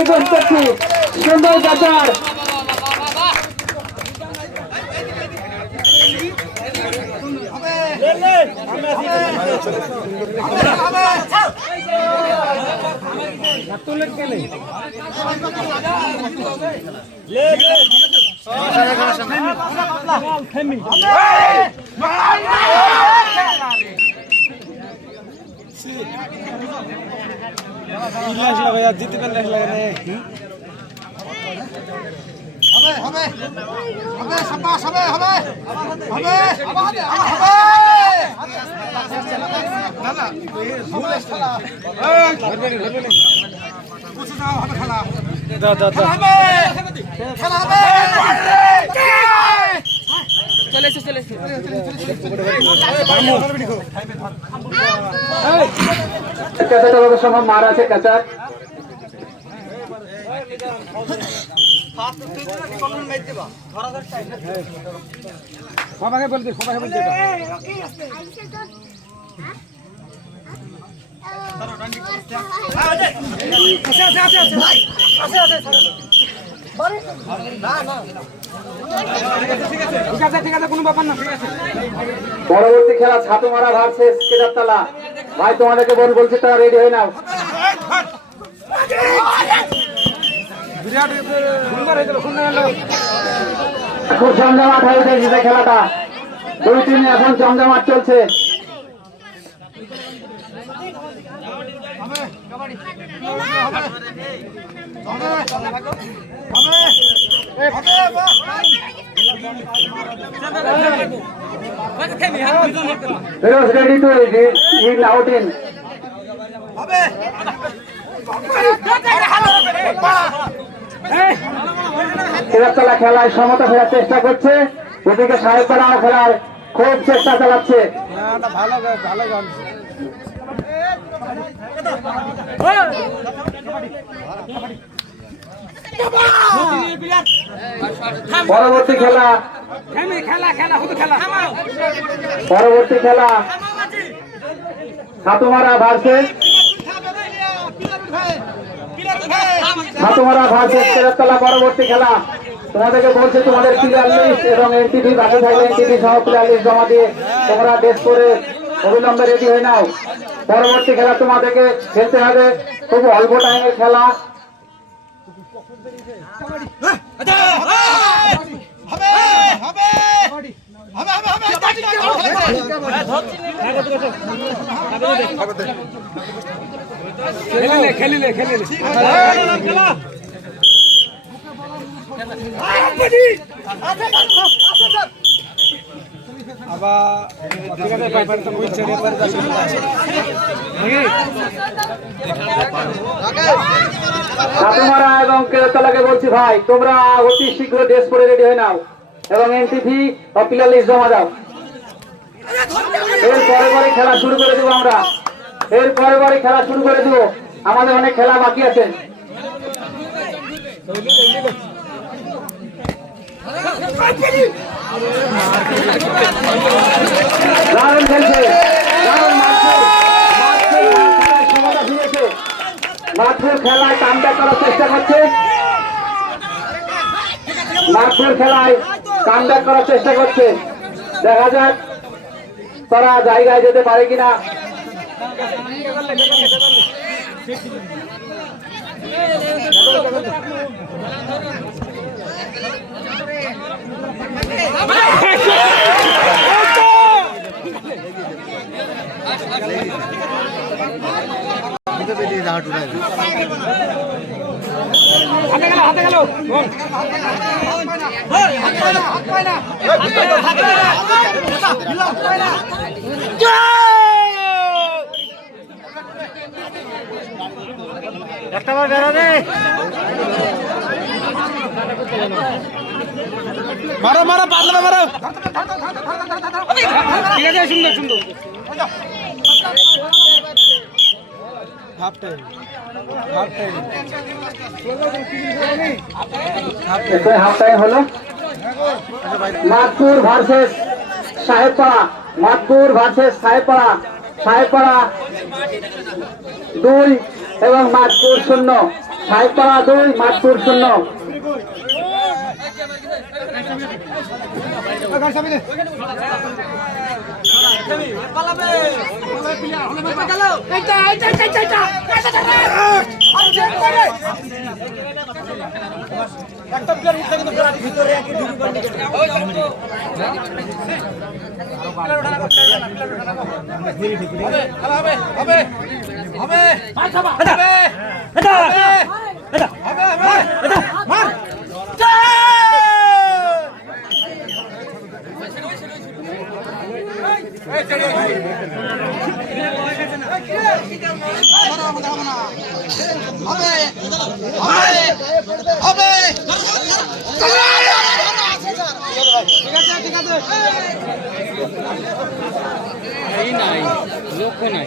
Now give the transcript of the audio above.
Request করছি, সুন্দর কাচার। সম্ভব মার আছে কাচার। পরবর্তী খেলা ছাতুমারা ভার্সেস কেদারতলা। ভাই তোমাদেরকে বলছি তারা রেডি হয়ে নাও। খুব জমজমাট হয়ে গেছে খেলাটা, 2-3 এখন জমজমাট চলছে। ready to in out in কেদারতলা খেলায় সমতা ফেরার চেষ্টা করছে, ওদিকে সাহেবপাড়া খেলার খুব চেষ্টা চালাচ্ছে। পরবর্তী খেলা ছাতুমারা ভার্সেস কেদারতলা। পরবর্তী খেলা তোমাদেরকে বলছে তোমাদের প্লেয়ার লিস্ট এবং এনটিভি বাকি থাকলে এনটিভি সহ প্লেয়ার লিস্ট জমা দিয়ে তোমরা ড্রেস করে অবিলম্বে রেডি হয়ে নাও। পরবর্তী খেলা তোমাদেরকে খেলতে হবে, খুব অল্প টাইমের খেলা। ছাতুমারা এবং কেদারতলাকে বলছি ভাই তোমরা অতি শীঘ্র ড্রেস পরে রেডি হয়ে নাও এবং এনটিভি ও প্লেয়ার লিস্ট জমা দাও। এর পরে খেলা শুরু করে দেবো আমরা, এর পরে খেলা শুরু করে দেবো, আমাদের অনেক খেলা বাকি আছে। দারুণ খেলছে, মাঠপুর খেলায় কামব্যাক করার চেষ্টা করছে, মাঠপুর খেলায় কামব্যাক করার চেষ্টা করছে। দেখা যাক তারা জায়গায় যেতে পারে কিনা। একটা বার বেড়া দে, মারো মারো পাতলা মারো, ঠিক আছে, সুন্দর সুন্দর। হাফ টাইম হলো মাদপুর ভার্সেস সাহেবপাড়া, মাদপুর ভার্সেস সাহেবপাড়া, সাহেবপাড়া 2 এবং মাদপুর 0। সাহেবপাড়া 2 মাতপুর 0। নাই লক্ষ্য নাই।